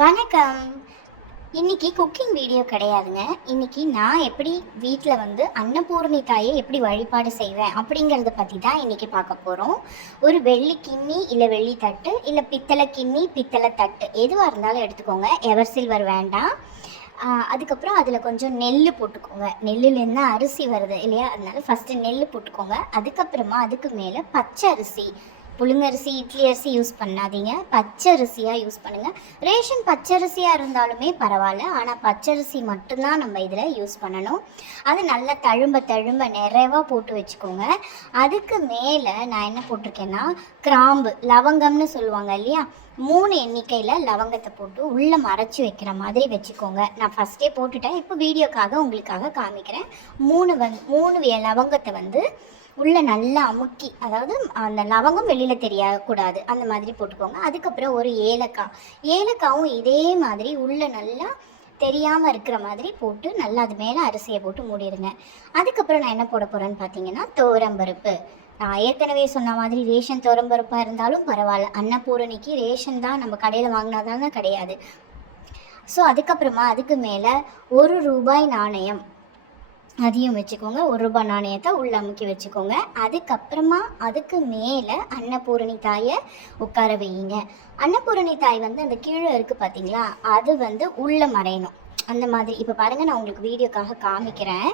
வணக்கம். இன்னைக்கு cooking video கிடையாதுங்க. இன்னைக்கு நான் எப்படி வீட்டில் வந்து அன்னபூர்ணி தாயை எப்படி வழிபாடு செய்வேன் அப்படிங்கிறத பற்றி தான் இன்னைக்கு பார்க்க போகிறோம் ஒரு வெள்ளி கிண்ணி இல்லை வெள்ளி தட்டு இல்லை பித்தளை கிண்ணி பித்தளை தட்டு எதுவாக இருந்தாலும் எடுத்துக்கோங்க. எவர் சில்வர் வேண்டாம். அதுக்கப்புறம் அதில் கொஞ்சம் நெல் போட்டுக்கோங்க. நெல்லுலேருந்து அரிசி வருது இல்லையா? அதனால ஃபஸ்ட்டு நெல் போட்டுக்கோங்க. அதுக்கப்புறமா அதுக்கு மேலே பச்சை அரிசி புழுங்கரிசி இட்லி அரிசி யூஸ் பண்ணாதீங்க. பச்சரிசியாக யூஸ் பண்ணுங்கள் ரேஷன் பச்சரிசியாக இருந்தாலுமே பரவாயில்ல. ஆனால் பச்சரிசி மட்டும்தான் நம்ம இதில் யூஸ் பண்ணணும். அது நல்லா தழும்ப தழும்ப நிறைவாக போட்டு வச்சுக்கோங்க. அதுக்கு மேலே நான் என்ன போட்டிருக்கேன்னா கிராம்பு லவங்கம்னு சொல்லுவாங்க இல்லையா? மூணு எண்ணிக்கையில் லவங்கத்தை போட்டு உள்ளே மறைச்சி வைக்கிற மாதிரி வச்சுக்கோங்க. நான் ஃபஸ்ட்டே போட்டுட்டேன். இப்போ வீடியோக்காக உங்களுக்காக காமிக்கிறேன். மூணு வந் மூணு லவங்கத்தை வந்து உள்ளே நல்லா அமுக்கி அதாவது அந்த லவங்கம் வெளியில் தெரியக்கூடாது அந்த மாதிரி போட்டுக்கோங்க. அதுக்கப்புறம் ஒரு ஏலக்காய். ஏலக்காவும் இதே மாதிரி உள்ளே நல்லா தெரியாமல் இருக்கிற மாதிரி போட்டு நல்லா அது மேலே அரிசியை போட்டு மூடிடுங்க. அதுக்கப்புறம் நான் என்ன போட போகிறேன்னு பார்த்தீங்கன்னா துவரம்பருப்பு நான் ஏற்கனவே சொன்ன மாதிரி ரேஷன் துவரம்பருப்பாக இருந்தாலும் பரவாயில்ல. அன்னபூரணிக்கு ரேஷன் தான் நம்ம கடையில் வாங்கினாதான் கிடையாது. ஸோ அதுக்கப்புறமா அதுக்கு மேலே ஒரு ரூபாய் நாணயம். அதையும் வச்சுக்கோங்க. ஒரு ரூபாய் நாணயத்தை உள்ள அமுக்கி வச்சுக்கோங்க. அதுக்கப்புறமா அதுக்கு மேலே அன்னபூரணி தாயை உட்கார வையுங்க. அன்னபூரணி தாய் வந்து அந்த கீழே இருக்குது பார்த்தீங்களா அது வந்து உள்ளே மறையணும். அந்த மாதிரி. இப்போ பாருங்கள் நான் உங்களுக்கு வீடியோக்காக காமிக்கிறேன்.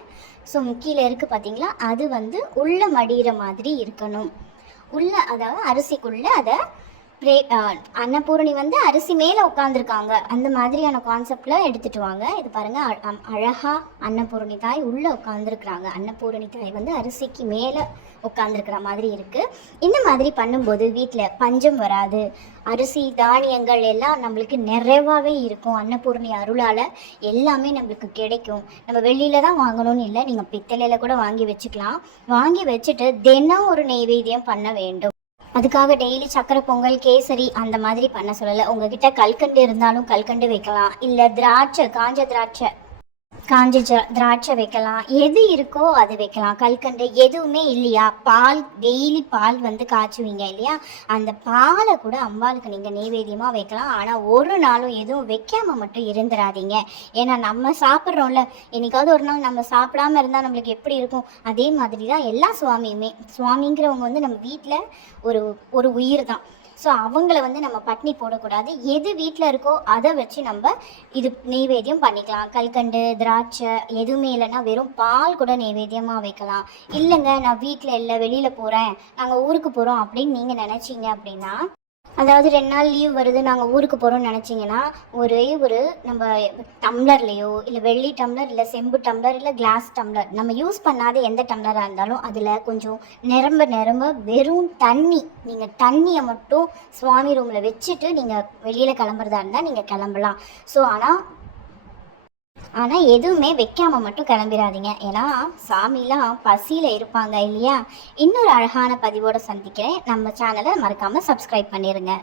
ஸோ கீழே இருக்குது பார்த்தீங்களா அது வந்து உள்ளே மடிகிற மாதிரி இருக்கணும். உள்ள அதாவது அரிசிக்குள்ளே அதை பிரே அன்னபூரணி வந்து அரிசி மேலே உட்காந்துருக்காங்க அந்த மாதிரியான கான்செப்டில் எடுத்துகிட்டு வாங்க. இது பாருங்கள் அ- அன்னபூரணி தாய் உள்ளே உட்காந்துருக்குறாங்க அன்னபூரணி தாய் வந்து அரிசிக்கு மேலே உட்காந்துருக்கிற மாதிரி இருக்குது இந்த மாதிரி பண்ணும்போது வீட்டில் பஞ்சம் வராது. அரிசி தானியங்கள் எல்லாம் நம்மளுக்கு நிறைவாகவே இருக்கும். அன்னபூர்ணி அருளால் எல்லாமே நம்மளுக்கு கிடைக்கும். நம்ம வெளியில தான் வாங்கணும்னு இல்லை. நீங்கள் பித்தளையில் கூட வாங்கி வச்சுக்கலாம். வாங்கி வச்சுட்டு தினம் ஒரு நெய்வேத்தியம் பண்ண வேண்டும். அதுக்காக டெய்லி சக்கரை பொங்கல் கேசரி அந்த மாதிரி பண்ண சொல்லலை. உங்ககிட்ட கல்கண்டு இருந்தாலும் கல்கண்டு வைக்கலாம். இல்லை திராட்சை காஞ்ச திராட்சை. காஞ்ச திராட்சை வைக்கலாம். எது இருக்கோ அது வைக்கலாம். கல்கண்டு எதுவுமே இல்லையா? பால் டெய்லி பால் வந்து காய்ச்சுவீங்க இல்லையா? அந்த பாலை கூட அம்பாளுக்கு நீங்கள் நைவேத்தியமாக வைக்கலாம். ஆனால் ஒரு நாளும் எதுவும் வைக்காம மட்டும் இருந்துடாதீங்க ஏன்னா நம்ம சாப்பிட்றோம்ல. என்னைக்காவது ஒரு நாள் நம்ம சாப்பிடாம இருந்தால் நம்மளுக்கு எப்படி இருக்கும்? அதே மாதிரி தான் எல்லா சுவாமியுமே. சுவாமிங்கிறவங்க வந்து நம்ம வீட்டில் ஒரு ஒரு உயிர் தான் ஸோ அவங்கள வந்து நம்ம பட்னி போடக்கூடாது. எது வீட்டில் இருக்கோ அதை வச்சு நம்ம இது நெய்வேத்தியம் பண்ணிக்கலாம். கல்கண்டு திராட்சை எதுவுமே இல்லைன்னா வெறும் பால் கூட நெய்வேத்தியமாக வைக்கலாம். இல்லைங்க நான் வீட்டில் இல்லை வெளியில் போகிறேன் நாங்கள் ஊருக்கு போகிறோம் அப்படின்னு நீங்கள் நினச்சிங்க அப்படின்னா அதாவது ரெண்டு நாள் லீவ் வருது நாங்கள் ஊருக்கு போகிறோம்னு நினச்சிங்கன்னா ஒரே ஒரு நம்ம டம்ளர்லேயோ இல்லை வெள்ளி டம்ளர் இல்லை செம்பு டம்ளர் இல்லை கிளாஸ் டம்ளர் நம்ம யூஸ் பண்ணாத எந்த டம்ளராக இருந்தாலும் அதில் கொஞ்சம் நிரம்ப நிரம்ப வெறும் தண்ணி நீங்கள் தண்ணியை மட்டும் சுவாமி ரூமில் வச்சுட்டு நீங்கள் வெளியில் கிளம்புறதா இருந்தால் நீங்கள் கிளம்பலாம். ஸோ ஆனால் ஆனால் எதுவுமே வைக்காம மட்டும் கிளம்பிடாதீங்க ஏன்னா சாமிலாம் பசியில் இருப்பாங்க இல்லையா? இன்னொரு அழகான பதிவோட சந்திக்கிறேன். நம்ம சேனலை மறக்காமல் சப்ஸ்கிரைப் பண்ணிடுங்க